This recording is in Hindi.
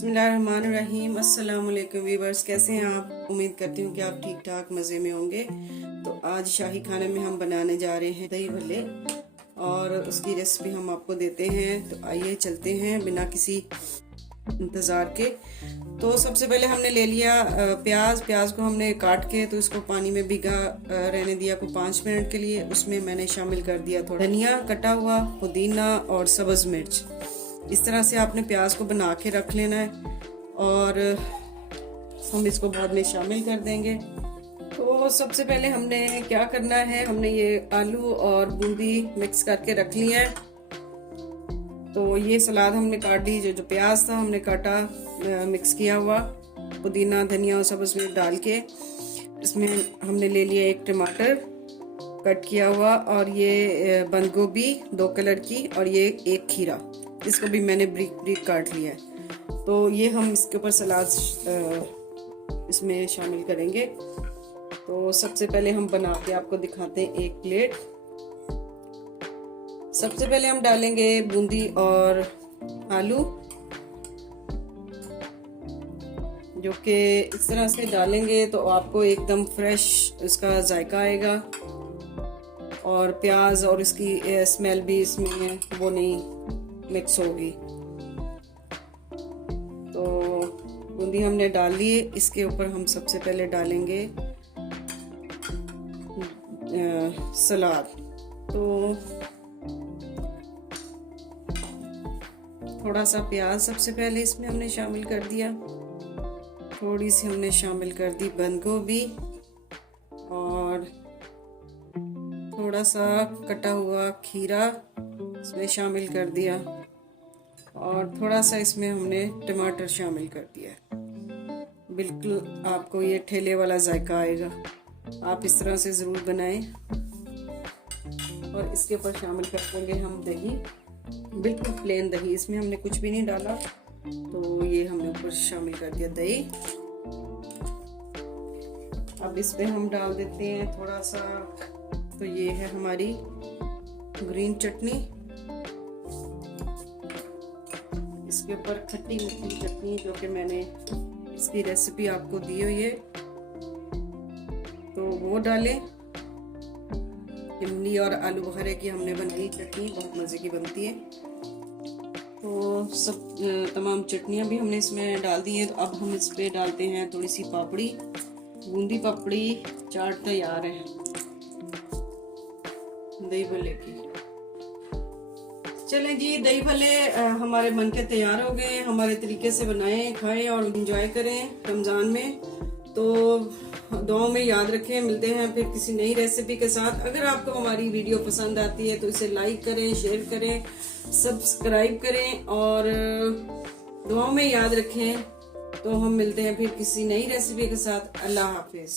बिस्मिल्लाहिर्रहमानिर्रहीम। अस्सलाम वालेकुम व्यूअर्स, कैसे हैं आप? उम्मीद करती हूँ कि आप ठीक ठाक मज़े में होंगे। तो आज शाही खाने में हम बनाने जा रहे हैं दही भल्ले और उसकी रेसिपी हम आपको देते हैं। तो आइए चलते हैं बिना किसी इंतज़ार के। तो सबसे पहले हमने ले लिया प्याज को हमने काट के तो इसको पानी में भिगा रहने दिया को 5 मिनट के लिए। उसमें मैंने शामिल कर दिया थोड़ा धनिया कटा हुआ, पुदीना और सब्ज़ मिर्च। इस तरह से आपने प्याज को बना के रख लेना है और हम इसको बाद में शामिल कर देंगे। तो सबसे पहले हमने क्या करना है, हमने ये आलू और बूंदी मिक्स करके रख लिया है। तो ये सलाद हमने काट ली, जो प्याज था हमने काटा मिक्स किया हुआ, पुदीना धनिया और सब्ज़ मिर्च डाल के इसमें हमने ले लिया एक टमाटर कट किया हुआ और ये बंद गोभी 2 कलर की और ये एक खीरा, इसको भी मैंने ब्रिक ब्रिक काट लिया है। तो ये हम इसके ऊपर सलाद इसमें शामिल करेंगे। तो सबसे पहले हम बना के आपको दिखाते हैं एक प्लेट। सबसे पहले हम डालेंगे बूंदी और आलू, जो कि इस तरह से डालेंगे तो आपको एकदम फ्रेश इसका जायका आएगा और प्याज और इसकी स्मेल भी इसमें वो नहीं मिक्स होगी। तो बूंदी हमने डाल ली है। इसके ऊपर हम सबसे पहले डालेंगे सलाद। तो थोड़ा सा प्याज सबसे पहले इसमें हमने शामिल कर दिया, थोड़ी सी हमने शामिल कर दी बंद गोभी और थोड़ा सा कटा हुआ खीरा इसमें शामिल कर दिया और थोड़ा सा इसमें हमने टमाटर शामिल कर दिया। बिल्कुल आपको ये ठेले वाला जायका आएगा। आप इस तरह से ज़रूर बनाएं। और इसके ऊपर शामिल कर देंगे हम दही, बिल्कुल प्लेन दही, इसमें हमने कुछ भी नहीं डाला। तो ये हमने ऊपर शामिल कर दिया दही। अब इस पे हम डाल देते हैं थोड़ा सा, तो ये है हमारी ग्रीन चटनी। इसके ऊपर खट्टी मीठी चटनी, जो कि मैंने इसकी रेसिपी आपको दी हुई है, तो वो डालें। इमली और आलू बुखारे की हमने बनाई चटनी, बहुत मज़े की बनती है। तो सब तमाम चटनियाँ भी हमने इसमें डाल दी है। तो अब हम इस पे डालते हैं थोड़ी सी पापड़ी, बूंदी पापड़ी चाट तैयार है दही भल्ले की। चलें जी, दही भल्ले हमारे बनके तैयार हो गए। हमारे तरीके से बनाएं, खाएं और एंजॉय करें रमज़ान में। तो दुआओं में याद रखें। मिलते हैं फिर किसी नई रेसिपी के साथ। अगर आपको हमारी वीडियो पसंद आती है तो इसे लाइक करें, शेयर करें, सब्सक्राइब करें और दुआओं में याद रखें। तो हम मिलते हैं फिर किसी नई रेसिपी के साथ। अल्लाह हाफिज।